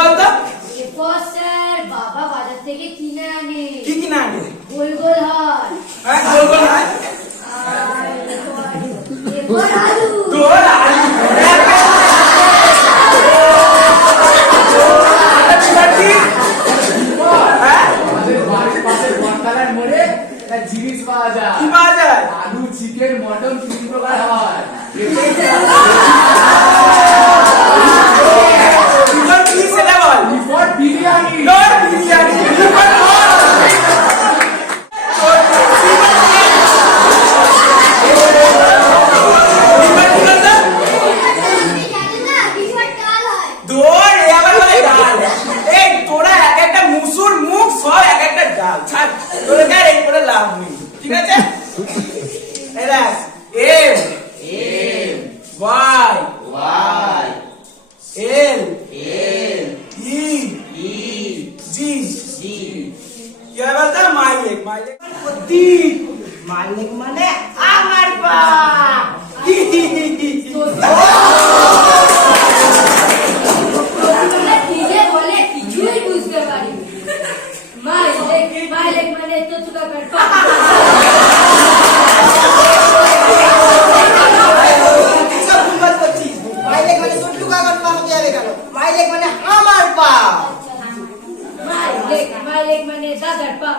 বলতো এরপর স্যার বাবা বাজার থেকে কিনে আনে। কি কিনে আনে? গোল গোল হয়। হ্যাঁ গোল গোল হয়। আর এরপর আলু। গোল আলু। জিনিস পাওয়া যায়। কি পাওয়া যায়? আলু, চিকেন, মটন 3 প্রকার হয়। কি সেটা বল? বিফোর বিরিয়ানি। নট বিরিয়ানি। দৌড় এ আবার বলে ডাল। এই তোরা এক একটা মুসুর মুখ সব এক একটা ডাল। ছাড় তোরা এই করে লাভ নেই। ঠিক আছে? এই দেখ M M Y Y L L E E G G কি হয় বলতো? মাইলেক মাইলেক প্রতীক। মাইলেক মানে আমার বাপ। নিজে বলে কিছুই বুঝতে পারি। মাইলেক মাইলেক মানে তো চুকা কাট। সব ভুলভাল করছিস। মাইলেক মানে তোর টুকা কাট পা হতে যাবে কেন? মাইলেক মানে আমার পা। মাইলেক মাইলেক মানে দাদার পা।